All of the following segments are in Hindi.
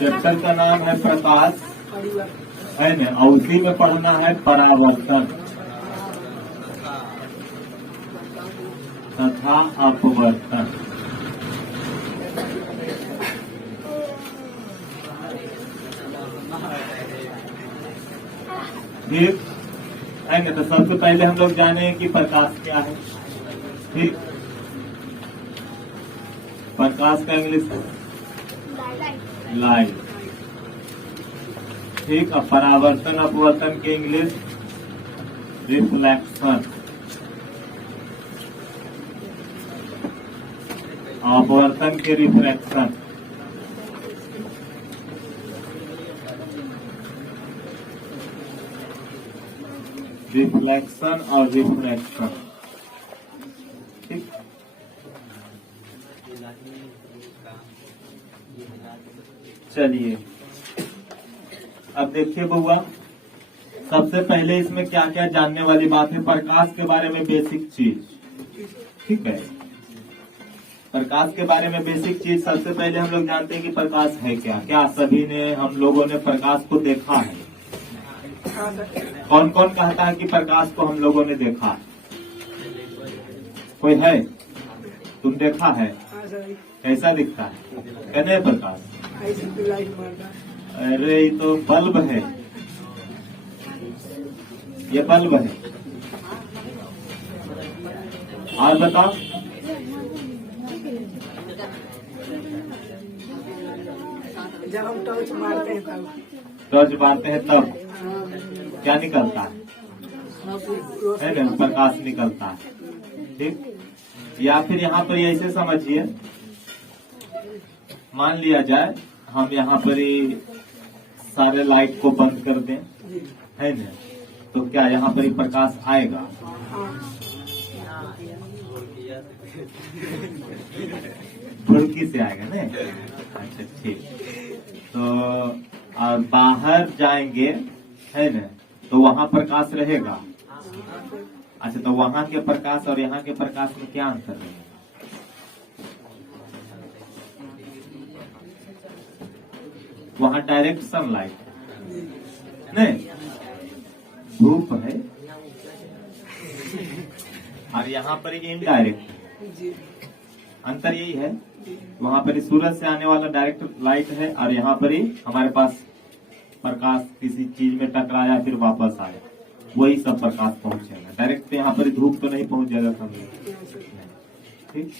चैप्टर का नाम है प्रकाश, है ना, और उसी में पढ़ना है परावर्तन तथा अपवर्तन। ठीक है ना। तो सबसे पहले हम लोग जाने कि प्रकाश क्या है। ठीक, प्रकाश का इंग्लिश लाइट। ठीक, अब परावर्तन अपवर्तन के इंग्लिश रिफ्लेक्शन, अपवर्तन के रिफ्रैक्शन। रिफ्लेक्शन और रिफ्रैक्शन। ठीक, चलिए अब देखिए बउआ, सबसे पहले इसमें क्या क्या जानने वाली बात है। प्रकाश के बारे में बेसिक चीज। ठीक है, प्रकाश के बारे में बेसिक चीज सबसे पहले हम लोग जानते हैं कि प्रकाश है क्या। क्या सभी ने, हम लोगों ने प्रकाश को देखा है? कौन कौन कहता है कि प्रकाश को हम लोगों ने देखा? कोई है? तुम देखा है? कैसा दिखता है? कहने प्रकाश? अरे ये तो बल्ब है, ये बल्ब है। और बताओ, जब हम टॉर्च मारते हैं तब। टॉर्च मारते हैं तब क्या निकलता है ना? प्रकाश निकलता है। ठीक, या फिर यहाँ पर ऐसे समझिए, मान लिया जाए हम यहाँ पर ही सारे लाइट को बंद कर दें, है ना, तो क्या यहाँ पर ही प्रकाश आएगा? फुड़की से आएगा ना? अच्छा ठीक, तो बाहर जाएंगे, है ना, तो वहाँ प्रकाश रहेगा। अच्छा, तो वहाँ के प्रकाश और यहाँ के प्रकाश में क्या अंतर है? वहाँ डायरेक्ट सनलाइट नहीं, धूप है, और यहाँ पर इनडायरेक्ट। अंतर यही है, वहाँ पर सूरज से आने वाला डायरेक्ट लाइट है, और यहाँ पर ही हमारे पास प्रकाश किसी चीज में टकराया फिर वापस आया, वही सब प्रकाश पहुंचेगा। डायरेक्ट यहाँ पर धूप तो नहीं पहुंच जाएगा समझे। ठीक,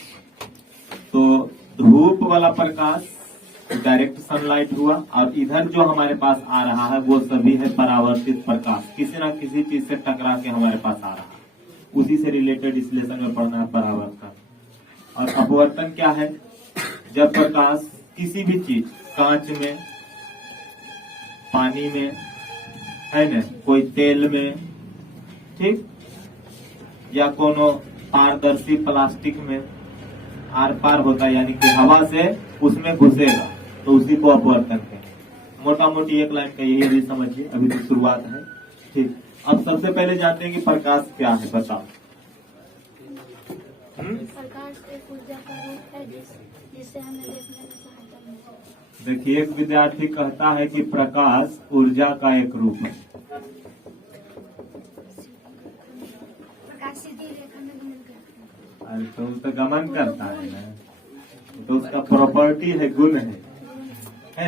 तो धूप वाला प्रकाश डायरेक्ट सनलाइट हुआ, और इधर जो हमारे पास आ रहा है वो सभी है परावर्तित प्रकाश, किसी न किसी चीज से टकरा के हमारे पास आ रहा है। उसी से रिलेटेड इस लेसन में पढ़ना है परावर्तन। और अपवर्तन क्या है? जब प्रकाश किसी भी चीज, कांच में, पानी में, है न, कोई तेल में, ठीक, या कोनो पारदर्शी प्लास्टिक में आर पार होता है, यानी कि हवा से उसमें घुसेगा, तो उसी को अपवर्तन कहें। मोटा मोटी एक लाइन का यही समझिए, अभी तो शुरुआत है। ठीक, अब सबसे पहले जानते हैं कि प्रकाश क्या है, बताओ। प्रकाश एक ऊर्जा का रूप है जिससे हमें देखने में सहायता मिलती है। देखिए, एक विद्यार्थी कहता है कि प्रकाश ऊर्जा का एक रूप है। प्रकाश सीधी रेखा में गमन करता है। अरे तो गमन करता है ना, तो उसका प्रॉपर्टी है, गुण है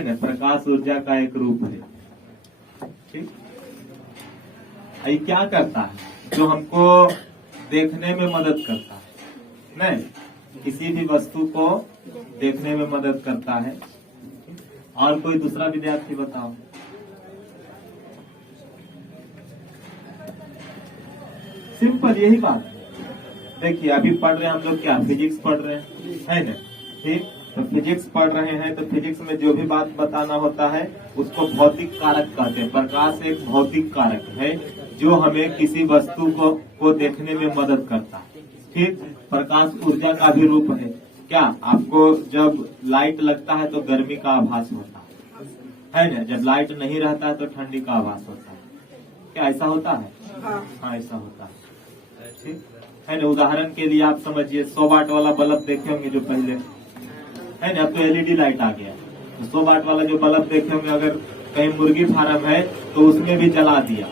ना। प्रकाश ऊर्जा का एक रूप है। ठीक, ये क्या करता है? जो हमको देखने में मदद करता है, नहीं, किसी भी वस्तु को देखने में मदद करता है। और कोई दूसरा विद्यार्थी बताओ। सिंपल यही बात है। देखिए, अभी पढ़ रहे हैं हम लोग क्या, फिजिक्स पढ़ रहे हैं, है ना। ठीक, तो फिजिक्स पढ़ रहे हैं, तो फिजिक्स में जो भी बात बताना होता है उसको भौतिक कारक कहते हैं। प्रकाश एक भौतिक कारक है जो हमें किसी वस्तु को देखने में मदद करता है। ठीक, प्रकाश ऊर्जा का भी रूप है। क्या आपको जब लाइट लगता है तो गर्मी का आभास होता है ना? जब लाइट नहीं रहता है तो ठंडी का आभास होता है। क्या ऐसा होता है? हाँ, ऐसा होता है। ठीक है ना। उदाहरण के लिए आप समझिए, 100 वाट वाला बल्ब देखे होंगे जो पहले, है ना, अब तो एलईडी लाइट आ गया, तो 100 वाट वाला जो बल्ब देखे होंगे, अगर कहीं मुर्गी फार्म है तो उसमें भी जला दिया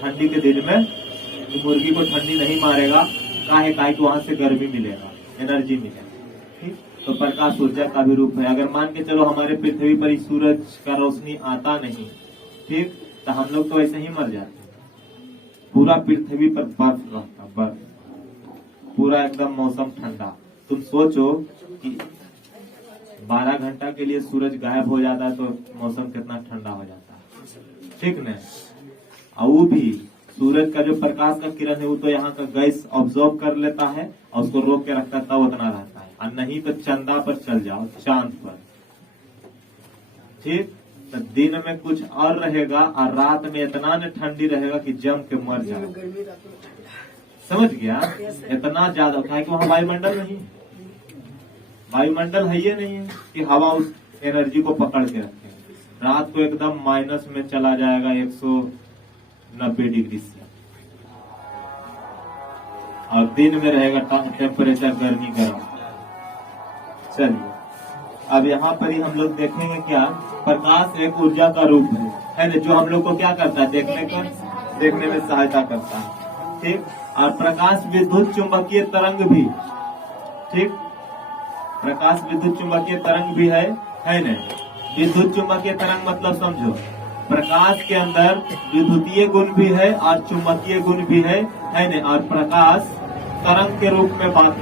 ठंडी के दिन में, तो मुर्गी को ठंडी नहीं मारेगा, काहे कि वहां से गर्मी मिलेगा, एनर्जी मिलेगा। ठीक, तो प्रकाश ऊर्जा का भी रूप है। अगर मान के चलो हमारे पृथ्वी पर ही सूरज का रोशनी आता नहीं, ठीक, तो हम लोग तो ऐसे ही मर जाते। पूरा पृथ्वी पर बर्फ रहता, बर्फ, पूरा एकदम मौसम ठंडा। तुम सोचो कि 12 घंटा के लिए सूरज गायब हो जाता है तो मौसम कितना ठंडा हो जाता है, ठीक न? और वो भी सूरज का जो प्रकाश का किरण है वो तो यहाँ का गैस ऑब्जॉर्व कर लेता है और उसको रोक के रखता है, तब उतना रहता है। और नहीं तो चंदा पर चल जाओ, चांद पर, ठीक, तो दिन में कुछ और रहेगा और रात में इतना न ठंडी रहेगा कि जम के मर जाओ। गर्मी रात में ठंडा। समझ गया? इतना ज्यादा था कि वहाँ वायुमंडल नहीं, वायुमंडल है ये नहीं है कि हवा उस एनर्जी को पकड़ के रखे। रात को एकदम माइनस में चला जाएगा 190 डिग्री से, और दिन में रहेगा टेम्परेचर गर्मी गर्म। चलिए अब यहाँ पर ही हम लोग देखेंगे क्या, प्रकाश एक ऊर्जा का रूप है ना, जो हम लोग को क्या करता है, देखने में सहायता करता है। ठीक, और प्रकाश विद्युत चुंबकीय तरंग भी, ठीक, प्रकाश विद्युत चुंबकीय तरंग भी है ना। विद्युत चुंबकीय तरंग मतलब समझो, प्रकाश के अंदर विद्युतीय गुण भी है और चुंबकीय गुण भी है ना। और प्रकाश तरंग के रूप में बात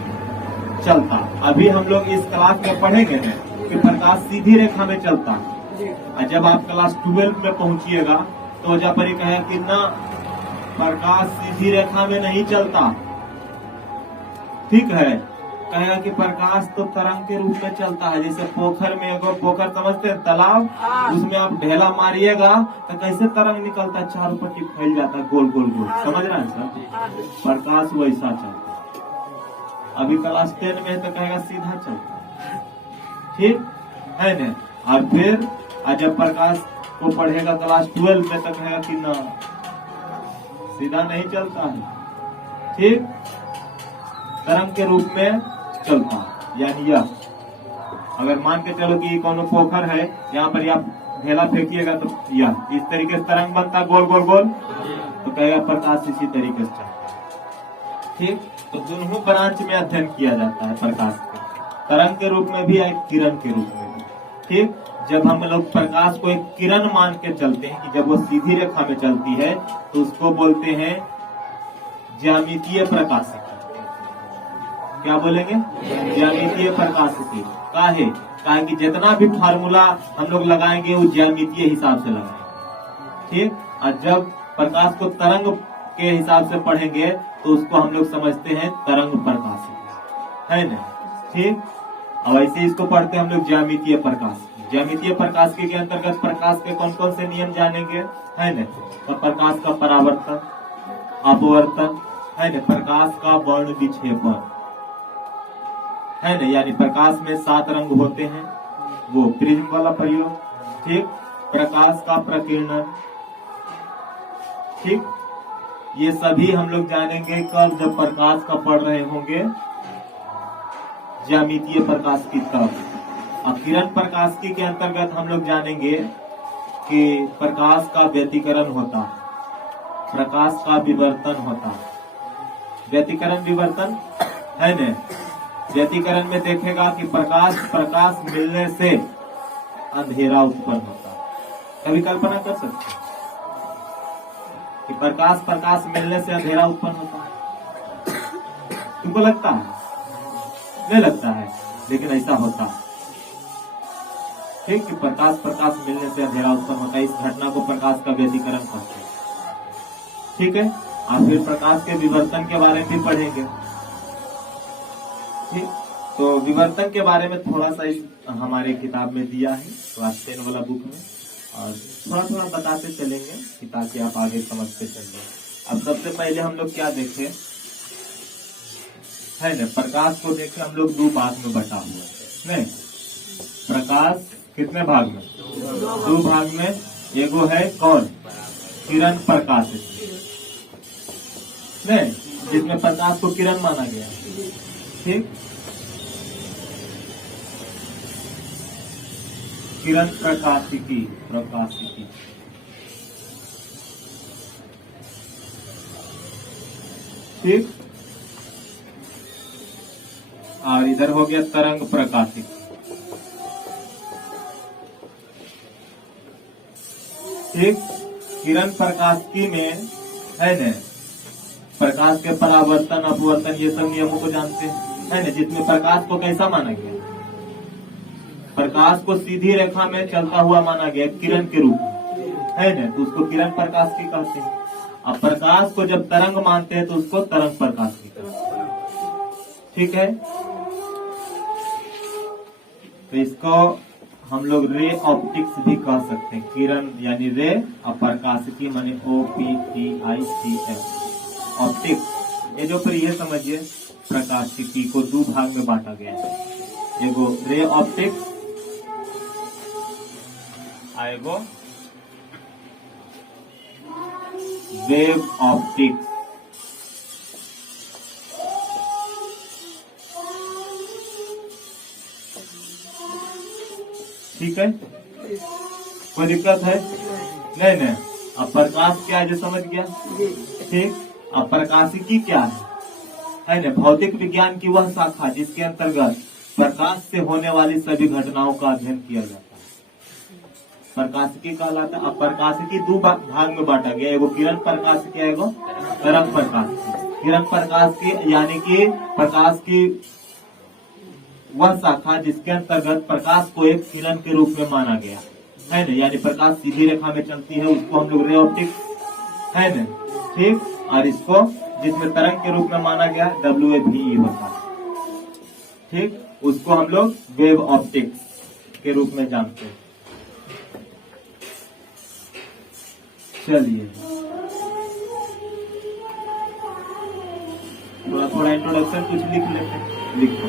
चलता। अभी हम लोग इस क्लास में पढ़ेंगे ना कि प्रकाश सीधी रेखा में चलता है। और जब आप क्लास 12 में पहुंचिएगा तो जब पर कहे कि ना, प्रकाश सीधी रेखा में नहीं चलता, ठीक है, कहेगा कि प्रकाश तो तरंग के रूप में चलता है। जैसे पोखर में, एगो पोखर समझते हैं, तालाब, उसमें आप ढेला मारिएगा तो कैसे तरंग निकलता है, चारों पट्टी फैल जाता है, गोल गोल गोल, समझ रहे हैं सर? प्रकाश वैसा चलता है। अभी क्लास 10 में तो कहेगा सीधा चलता है, ठीक है ना। और फिर जब प्रकाश को पढ़ेगा क्लास 12 में तो कहेगा कि ना, सीधा नहीं चलता है, ठीक, तरंग के रूप में चलता है। यानी यह, अगर मान के चलो कि कौन पोखर है, यहाँ पर आप ढेला फेंकिएगा तो यह इस तरीके से तरंग बनता है, गोल गोल गोल, तो कहेगा प्रकाश इसी तरीके से चलता है। ठीक, तो दोनों ब्रांच में अध्ययन किया जाता है प्रकाश के, तरंग के रूप में भी और किरण के रूप में भी। ठीक, जब हम लोग प्रकाश को एक किरण मान के चलते हैं कि जब वो सीधी रेखा में चलती है तो उसको बोलते हैं ज्यामितीय प्रकाशिकी। क्या बोलेंगे? ज्यामितीय प्रकाशिकी। काहे कि जितना भी फार्मूला हम लोग लगाएंगे वो ज्यामितीय हिसाब से लगाएंगे। ठीक, और जब प्रकाश को तरंग के हिसाब से पढ़ेंगे तो उसको हम लोग समझते हैं तरंग प्रकाशिकी, है ना। ठीक, और ऐसे इसको पढ़ते हैं हम लोग ज्यामितीय प्रकाशिकी। ज्यामितीय प्रकाशिकी के अंतर्गत प्रकाश के कौन कौन से नियम जानेंगे, है ना। तो प्रकाश का परावर्तन, अपवर्तन, है ना, प्रकाश का वर्ण विक्षेपण, है ना, यानी प्रकाश में 7 रंग होते हैं, वो प्रिज्म वाला प्रयोग। ठीक, प्रकाश का प्रकीर्णन, ठीक, ये सभी हम लोग जानेंगे कब, जब प्रकाश का पढ़ रहे होंगे ज्यामितीय प्रकाशिकी तब। और किरण प्रकाशिकी के अंतर्गत हम लोग जानेंगे कि प्रकाश का व्यतिकरण होता है, प्रकाश का विवर्तन होता है। व्यतिकरण विवर्तन, है न। व्यतिकरण में देखेगा कि प्रकाश मिलने से अंधेरा उत्पन्न होता है। कभी कल्पना कर सकते हैं कि प्रकाश मिलने से अंधेरा उत्पन्न होता है? तुमको लगता है? नहीं लगता है, लेकिन ऐसा होता है। ठीक, कि प्रकाश मिलने से अंधेरा उत्पन्न होता है। इस घटना को प्रकाश का व्यतिकरण कहते हैं। ठीक है, आप फिर प्रकाश के विवर्तन के बारे में भी पढ़ेंगे। ठीक, तो विवर्तन के बारे में थोड़ा सा इस हमारे किताब में दिया है, क्लास 10 वाला बुक में, और थोड़ा थोड़ा बताते चलेंगे कि ताकि आप आगे समझते चलिए। अब सबसे पहले हम लोग क्या देखें, है ना, प्रकाश को देखें हम लोग 2 भाग में बटा हुआ है। नहीं, प्रकाश कितने भाग में? 2 भाग में। एगो है कौन? किरण प्रकाशिकी, नहीं, जिसमें प्रकाश को किरण माना गया। ठीक, किरण प्रकाशिकी, प्रकाशिकी। ठीक, और इधर हो गया तरंग प्रकाशिकी। ठीक, किरण प्रकाशिकी में है न, प्रकाश के परावर्तन अपवर्तन ये सब नियमों को जानते हैं, है न, जिसमें प्रकाश को कैसा माना गया, प्रकाश को सीधी रेखा में चलता हुआ माना गया किरण के रूप में, है न, तो उसको किरण प्रकाशिकी कहते हैं। अब प्रकाश को जब तरंग मानते हैं तो उसको तरंग प्रकाशिकी कहते हैं। ठीक है, तो इसको हम लोग रे ऑप्टिक्स भी कह सकते हैं। किरण यानी रे और प्रकाशिकी माने OPTICS, ऑप्टिक्स। ये जो पर ये समझिए प्रकाशिकी को दो भाग में बांटा गया है, एगो रे ऑप्टिक्स, एगो वेव ऑप्टिक्स। ठीक है, कोई दिक्कत है? नहीं नहीं। अब प्रकाश क्या है जो समझ गया। ठीक, अब प्रकाशिकी क्या है ना, भौतिक विज्ञान की वह शाखा जिसके अंतर्गत प्रकाश से होने वाली सभी घटनाओं का अध्ययन किया जाता है, प्रकाशिकी कहलाता है। अब प्रकाशिकी दो भाग में बांटा गया, एगो किरण प्रकाशिकी, एगो तरंग प्रकाशिकी। किरण प्रकाशिकी यानी कि प्रकाश की वह शाखा जिसके अंतर्गत प्रकाश को एक किरण के रूप में माना गया है ना, यानी प्रकाश सीधी रेखा में चलती है, उसको हम लोग रे ऑप्टिक्स है ना। ठीक, और इसको जिसमें तरंग के रूप में माना गया WAVE होता है। ठीक, उसको हम लोग वेव ऑप्टिक्स के रूप में जानते हैं। चलिए थोड़ा थोड़ा इंट्रोडक्शन कुछ लिख लेते हैं। लिखो,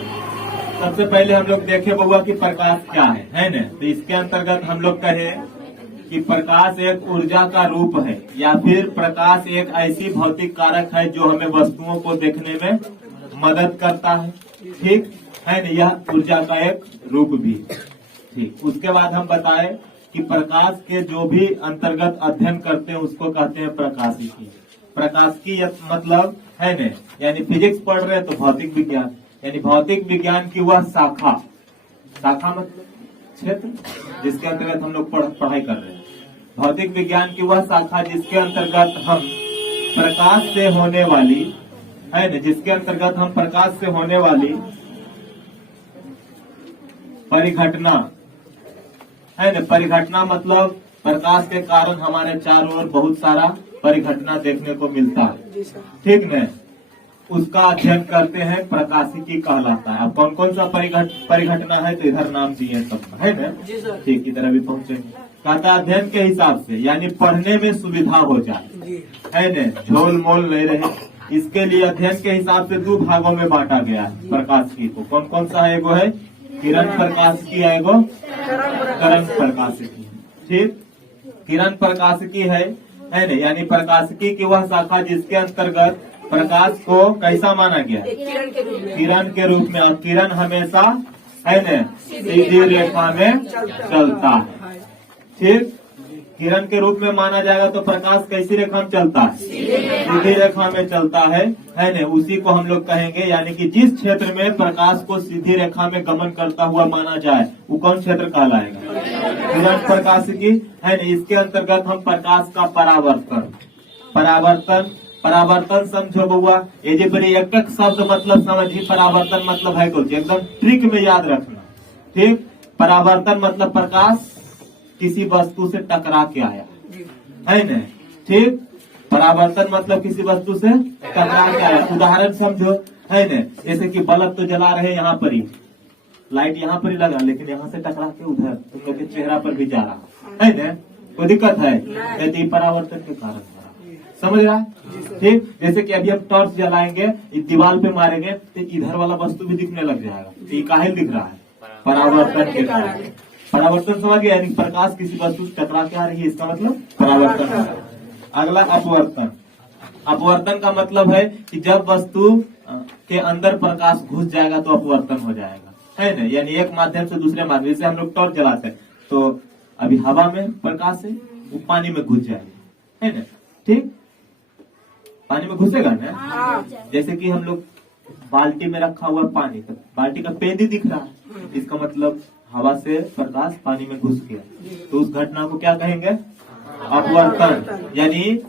सबसे पहले हम लोग देखे बउआ कि प्रकाश क्या है ना। तो इसके अंतर्गत हम लोग कहे कि प्रकाश एक ऊर्जा का रूप है, या फिर प्रकाश एक ऐसी भौतिक कारक है जो हमें वस्तुओं को देखने में मदद करता है। ठीक है ना, यह ऊर्जा का एक रूप भी। ठीक, उसके बाद हम बताए कि प्रकाश के जो भी अंतर्गत अध्ययन करते हैं उसको कहते हैं प्रकाशिकी। प्रकाशिकी मतलब है न, यानी फिजिक्स पढ़ रहे हैं तो भौतिक विज्ञान, यानी भौतिक विज्ञान की वह शाखा, शाखा मतलब क्षेत्र जिसके अंतर्गत हम लोग पढ़ाई कर रहे हैं। भौतिक विज्ञान की वह शाखा जिसके अंतर्गत हम प्रकाश से होने वाली है न, जिसके अंतर्गत हम प्रकाश से होने वाली परिघटना है न, परिघटना मतलब प्रकाश के कारण हमारे चारों ओर बहुत सारा परिघटना देखने को मिलता है। ठीक न, उसका अध्ययन करते हैं, प्रकाशिकी कहलाता है। अब कौन कौन सा परिघटना है तो इधर नाम दिए सबका, है ना। ठीक, इधर अभी पहुंचेंगे। कहता अध्ययन के हिसाब से, यानी पढ़ने में सुविधा हो जाए, है न, झोल मोल नहीं रहे, इसके लिए अध्ययन के हिसाब से दो भागों में बांटा गया है प्रकाशिकी को। कौन कौन सा है, एगो है किरण प्रकाशिकी, एगो तरंग प्रकाशिकी। ठीक, किरण प्रकाशिकी है न, यानी प्रकाशिकी की वह शाखा जिसके अंतर्गत प्रकाश को कैसा माना गया, किरण के रूप में। और किरण हमेशा है न सीधी रेखा में चलता है। ठीक, किरण के रूप में माना जाएगा तो प्रकाश कैसी रेखा में चलता है, सीधी रेखा में चलता है न। उसी को हम लोग कहेंगे, यानी कि जिस क्षेत्र में प्रकाश को सीधी रेखा में गमन करता हुआ माना जाए वो कौन क्षेत्र कहलाएगा, किरण प्रकाशिकी है न। इसके अंतर्गत हम प्रकाश का परावर्तन समझो बउआ, ये जो बड़ी एक एक शब्द मतलब समझिए। परावर्तन मतलब है कुछ एकदम ट्रिक में याद रखना। ठीक, परावर्तन मतलब प्रकाश किसी वस्तु से टकरा के आया है न। ठीक, परावर्तन मतलब किसी वस्तु से टकरा के आया। उदाहरण समझो है न, जैसे कि बल्ब तो जला रहे, यहाँ पर ही लाइट यहाँ पर ही लगा, लेकिन यहाँ से टकरा के उधर तुम लोग के चेहरा पर भी जा रहा है न, कोई दिक्कत है? यदि परावर्तन के कारण समझ रहा है। ठीक, जैसे कि अभी हम टॉर्च जलाएंगे, दीवार पे मारेंगे तो इधर वाला वस्तु भी दिखने लग जाएगा। तो ये काहे दिख रहा है, परावर्तन के कारण। परावर्तन समझ गया, यानी प्रकाश किसी वस्तु से टकरा के आ रही है, इसका मतलब परावर्तन है। अगला अपवर्तन। अपवर्तन का मतलब है कि जब वस्तु के अंदर प्रकाश घुस जाएगा तो अपवर्तन हो जाएगा, है ना। यानी एक माध्यम से दूसरे माध्यम, जैसे हम लोग टॉर्च जलाते हैं तो अभी हवा में प्रकाश है, वो पानी में घुस जाएगा, है ना? ठीक, पानी में घुसेगा ना। हाँ। जैसे कि हम लोग बाल्टी में रखा हुआ पानी, तो बाल्टी का पेंद ही दिख रहा है, इसका मतलब हवा से प्रकाश पानी में घुस गया, तो उस घटना को क्या कहेंगे? अपवर्तन। यानी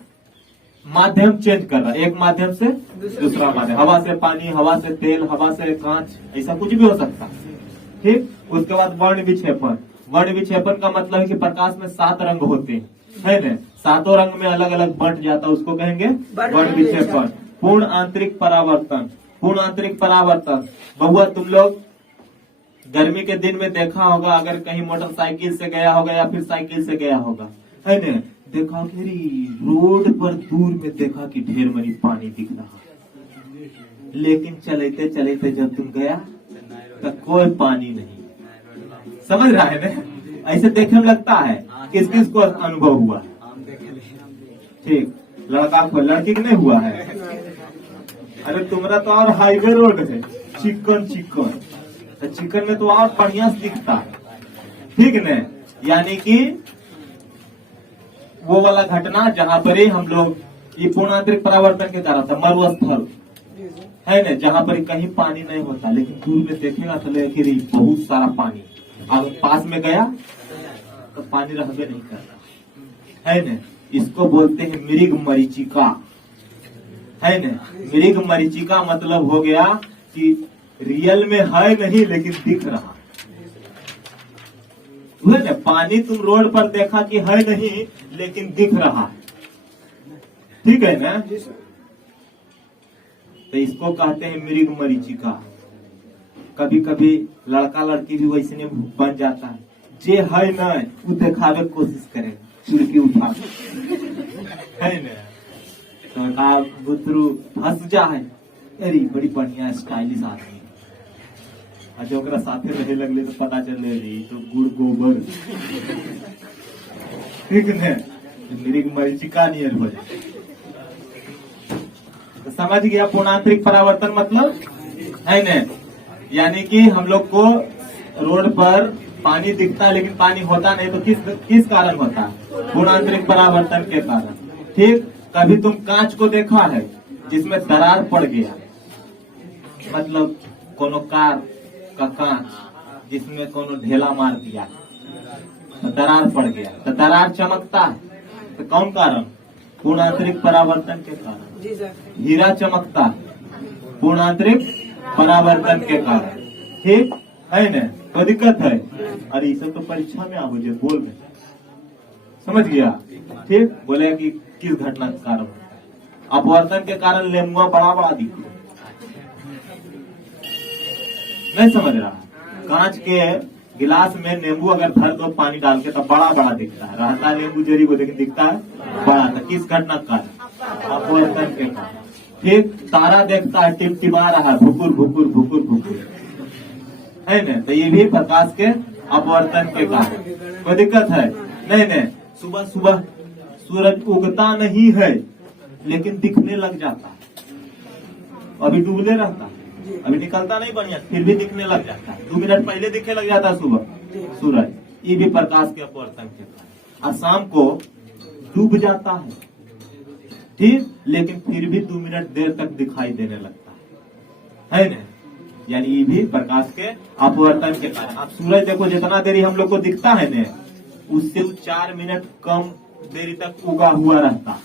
माध्यम चेंज कर रहा है, एक माध्यम से दूसरा माध्यम, हवा से पानी, हवा से तेल, हवा से कांच, ऐसा कुछ भी हो सकता है। ठीक, उसके बाद वर्ण विक्षेपण। वर्ण विक्षेपण का मतलब है कि प्रकाश में 7 रंग होते हैं, है ना? 7 रंग में अलग अलग बंट जाता है, उसको कहेंगे वर्ण विक्षेपण। पूर्ण आंतरिक परावर्तन। पूर्ण आंतरिक परावर्तन बहुआ तुम लोग गर्मी के दिन में देखा होगा, अगर कहीं मोटरसाइकिल से गया होगा या फिर साइकिल से गया होगा, है ना? देखा कि रोड पर दूर में देखा कि ढेर मनी पानी दिख रहा, लेकिन चलते चलते जब तुम गया तो कोई पानी नहीं। समझ रहा है ना? ऐसे देखने में लगता है। किस किस को अनुभव हुआ? ठीक, लड़का को, लड़की को नहीं हुआ है? अरे तुम्हारा तो और हाईवे रोड है, चिकन चिकन, तो चिकन में तो और बढ़िया से दिखता है, ठीक न? यानी कि वो वाला घटना जहाँ पर ही हम लोग, ये पूर्ण आंतरिक परावर्तन के कारण था, मरुस्थल, है ना? जहाँ पर कहीं पानी नहीं होता, लेकिन दूर में देखेगा तो लगेगा कि बहुत सारा पानी, अब पास में गया तो पानी रहबे नहीं कर रहा, है ना? इसको बोलते हैं मृग मरीचिका, है ना? मृग मरीचिका मतलब हो गया कि रियल में है नहीं लेकिन दिख रहा, है ना? पानी तुम रोड पर देखा कि है नहीं लेकिन दिख रहा है, ठीक है ना? तो इसको कहते हैं मृग मरीचिका। कभी कभी लड़का लड़की भी वैसे नहीं बन जाता है, जे है ना वो दिखावे की कोशिश करेगा, चुड़की उठा, है ना? तो कहा बुतरू फंस जा है, अरे बड़ी बढ़िया स्टाइलिश आदमी, और जो ओकरा साथे रहे लगले तो पता चले रही तो गुड़ गोबर, ठीक है? मृग मरीचिका नियर हो जाए। तो समझ गया पूर्ण आंतरिक परावर्तन मतलब, है न? यानी कि हम लोग को रोड पर पानी दिखता है लेकिन पानी होता नहीं, तो किस कारण होता है? पूर्ण आंतरिक परावर्तन के कारण। ठीक, कभी तुम कांच को देखा है जिसमें दरार पड़ गया, मतलब कोनो कार का कांच जिसमें कोनो ढेला मार दिया तो दरार पड़ गया, तो दरार चमकता है, तो कौन कारण? पूर्ण आंतरिक परावर्तन के कारण। हीरा चमकता है पूर्ण आंतरिक परावर्तन के कारण, ठीक है ना? कोई दिक्कत है? अरे ये सब तो परीक्षा में आ मुझे बोल रहे, समझ गया? ठीक, बोले कि किस घटना के कारण? अपवर्तन के कारण लेमुआ बड़ा बड़ा दिखा, नहीं समझ रहा? कांच के गिलास में नींबू अगर भर दो पानी डाल के तो बड़ा बड़ा दिखता है, रहता है नींबू जरी को, लेकिन दिखता है बड़ा। था किस घटना का? अपवर्तन के कारण। ठीक, तारा देखता है टिमटिमा रहा है, भुकुर भुकुर भुकुर भुकुर, है न? तो ये भी प्रकाश के अपवर्तन के कारण। कोई दिक्कत है? नहीं नहीं। सुबह सुबह सूरज उगता नहीं है लेकिन दिखने लग जाता है, अभी डूबले रहता है, अभी निकलता नहीं बढ़िया, फिर भी दिखने लग जाता है, 2 मिनट पहले दिखने लग जाता है सुबह सूरज, ये भी प्रकाश के अपवर्तन के कारण। और शाम को डूब जाता है, ठीक, लेकिन फिर भी 2 मिनट देर तक दिखाई देने लगता है न? यानी ये भी प्रकाश के अपवर्तन के कारण। आप सूरज देखो, जितना देरी हम लोग को दिखता है न, उससे 4 मिनट कम देरी तक उगा हुआ रहता है,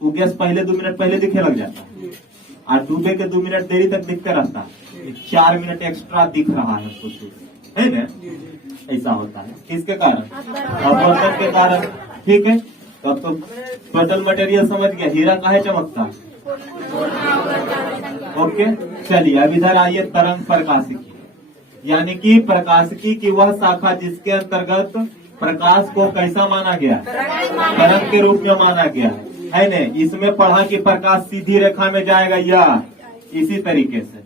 उगे से पहले 2 मिनट पहले दिखे लग जाता है, और डूबे के 2 मिनट देरी तक दिखते रहता है, 4 मिनट एक्स्ट्रा दिख रहा है आपको, है न? ऐसा होता है किसके कारण? अपवर्तन के कारण। ठीक है, तो अब तो टोटल मटेरियल समझ गया, हीरा काहे चमकता है? ओके, चलिए अब इधर आइए तरंग प्रकाशिकी, यानी कि प्रकाशिकी की वह शाखा जिसके अंतर्गत प्रकाश को कैसा माना गया? तरंग के रूप में माना गया, है न? इसमें पढ़ा कि प्रकाश सीधी रेखा में जाएगा या इसी तरीके से,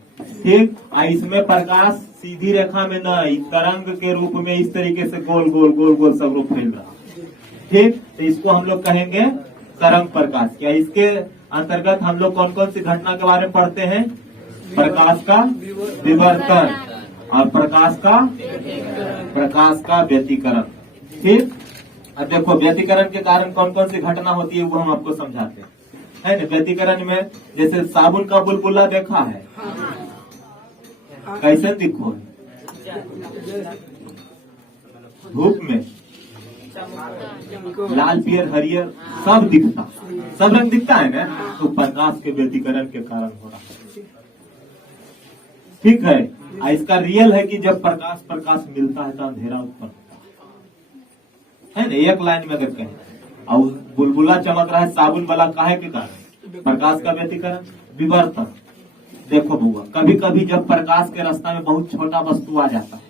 ठीक, और इसमें प्रकाश सीधी रेखा में न, तरंग के रूप में इस तरीके से गोल गोल गोल गोल सब रूप फैल रहा, ठीक। तो इसको हम लोग कहेंगे तरंग प्रकाश। क्या इसके अंतर्गत हम लोग कौन कौन सी घटना के बारे में पढ़ते हैं? प्रकाश का विवर्तन और प्रकाश का व्यतिकरण। ठीक। अब देखो व्यतिकरण के कारण कौन कौन सी घटना होती है वो हम आपको समझाते हैं, है ना। व्यतिकरण में जैसे साबुन का बुलबुला देखा है, कैसे दिखो है? धूप में लाल पियर हरियर सब दिखता, सब रंग दिखता है ना, तो प्रकाश के व्यतिकरण के कारण हो रहा है। ठीक है। इसका रियल है कि जब प्रकाश मिलता है तो अंधेरा उत्पन्न होता है ना। एक लाइन में अगर कहें और बुलबुला चमक रहा है साबुन वाला, काहे के कारण? प्रकाश का व्यतिकरण, विवर्तन। देखो बुआ, कभी कभी जब प्रकाश के रास्ता में बहुत छोटा वस्तु आ जाता है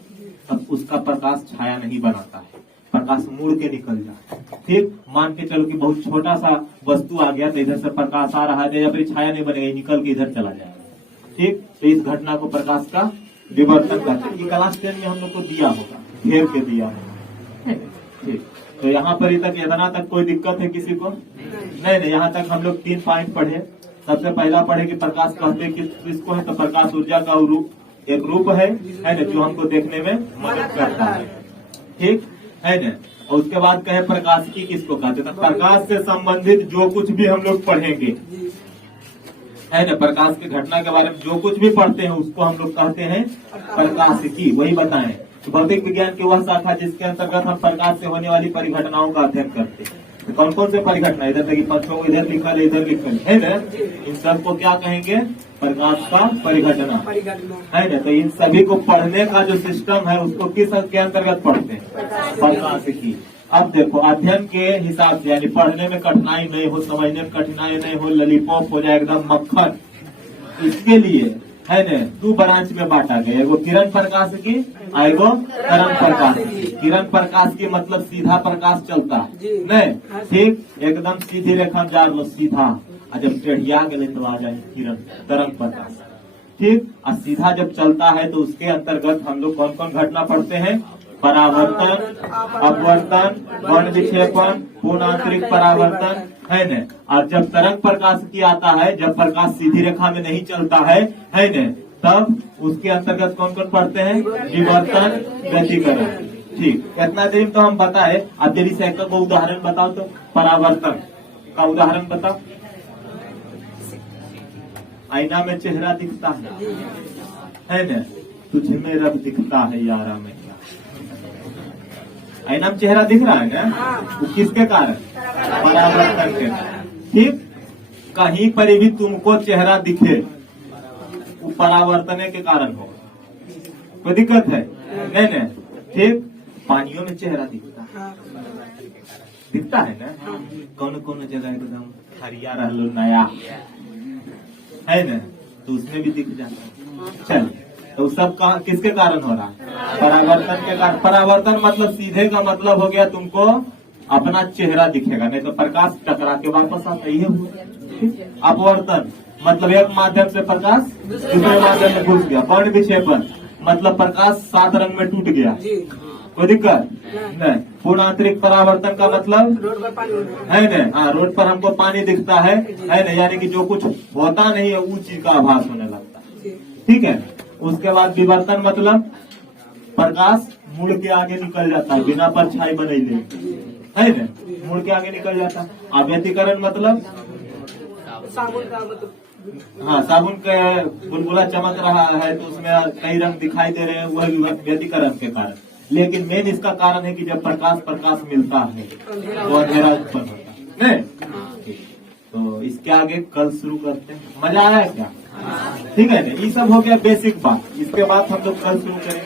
तब उसका प्रकाश छाया नहीं बनाता है, प्रकाश मुड़ के निकल जाता है। ठीक। मान के चलो कि बहुत छोटा सा वस्तु आ गया तो इधर से प्रकाश आ रहा है, या फिर छाया नहीं बनेगा, निकल के इधर चला जाएगा। ठीक। तो इस घटना को प्रकाश का विवर्तन कहते हैं। क्लास 10 में हम लोग को दिया होगा, घेर के दिया होगा। ठीक। तो यहाँ पर तक इतना तक कोई दिक्कत है किसी को? नहीं। यहाँ तक हम लोग 3 पॉइंट पढ़े। सबसे पहला पढ़े कि प्रकाश कहते किसको है, तो प्रकाश ऊर्जा का एक रूप है ना, जो हमको देखने में मदद करता है। ठीक है ना। और उसके बाद कहे प्रकाशिकी किसको कहते हैं, तो प्रकाश से संबंधित जो कुछ भी हम लोग पढ़ेंगे, है ना, प्रकाश की घटना के बारे में जो कुछ भी पढ़ते हैं उसको हम लोग कहते हैं प्रकाशिकी। वही बताएं, भौतिक विज्ञान की वह शाखा जिसके अंतर्गत हम प्रकाश से होने वाली परिघटनाओं का अध्ययन करते हैं। तो कौन कौन से परिघटना, इधर तक पंचों को इधर लिखा है, इधर लिखा है ना, इन सबको क्या कहेंगे? प्रकाश का परिघटना, है ना। तो इन सभी को पढ़ने का जो सिस्टम है उसको किस के अंतर्गत पढ़ते हैं? प्रकाशिकी। अब देखो अध्ययन के हिसाब से, यानी पढ़ने में कठिनाई नहीं हो, समझने में कठिनाई नहीं हो, ललीपॉप हो जाए एकदम मक्खन, इसके लिए है ना 2 ब्रांच में बांटा गया। एगो किरण प्रकाश की, एगो तरंग प्रकाश की। किरण प्रकाश की मतलब सीधा प्रकाश चलता है नहीं, ठीक, एकदम सीधी रेखा जा लो सीधा, और जब टेढ़िया गए तो आ जाए किरण तरंग प्रकाश। ठीक। और सीधा जब चलता है तो उसके अंतर्गत हम लोग कौन कौन घटना पढ़ते हैं? परावर्तन, अपवर्तन, वर्ण विक्षेपण, पूर्णांतरिक परावर्तन, है न। और जब तरंग प्रकाश की आता है, जब प्रकाश सीधी रेखा में नहीं चलता है न, तब उसके अंतर्गत कौन कौन पढ़ते हैं? विवर्तन, व्यतिकरण। ठीक। इतना देर तो हम बताए। अब देरी से को उदाहरण बताओ, तो परावर्तन का उदाहरण बताओ। आईना में चेहरा दिखता है न, तुझ में रब दिखता है यारा में क्या। आईना में चेहरा दिख रहा है ना, वो किसके कारण? परावर्तन के कारण। ठीक। कहीं पर भी तुमको चेहरा दिखे वो परावर्तन के कारण हो, कोई दिक्कत है? नहीं। ठीक। पानियों में चेहरा दिखता है ना, कौन कौन जगह एकदम हरिया रहलो नया है ना, तो उसमें भी दिख जाता है। चल, तो सब किसके कारण हो रहा है? परावर्तन के कारण। परावर्तन मतलब सीधे का मतलब हो गया तुमको अपना चेहरा दिखेगा, नहीं तो प्रकाश टकरा के वापस आता ही है। अपवर्तन मतलब एक माध्यम से प्रकाश दूसरे माध्यम में घुस गया। वर्ण विक्षेपण मतलब प्रकाश 7 रंग में टूट गया, कोई दिक्कत नहीं। पूर्णांतरिक परावर्तन का मतलब है न, हाँ, रोड पर हमको पानी दिखता है न, यानी कि जो कुछ होता नहीं है उस चीज का आभास होने लगता है। ठीक है। उसके बाद विवर्तन मतलब प्रकाश मुड़ के आगे निकल जाता है, बिना परछाई बने है न, मुड़ के आगे निकल जाता है। व्यतिकरण मतलब साबुन का मतलब, हाँ, साबुन का बुलबुला चमक रहा है तो उसमें कई रंग दिखाई दे रहे हैं, वह व्यतिकरण के कारण। लेकिन मेन इसका कारण है कि जब प्रकाश मिलता है तो अंधेरा उत्पन्न होता है। नहीं, तो इसके आगे कल शुरू करते हैं। मजा आया क्या? ठीक है ना। ये सब हो गया बेसिक बात। इसके बाद हम लोग कल शुरू करेंगे।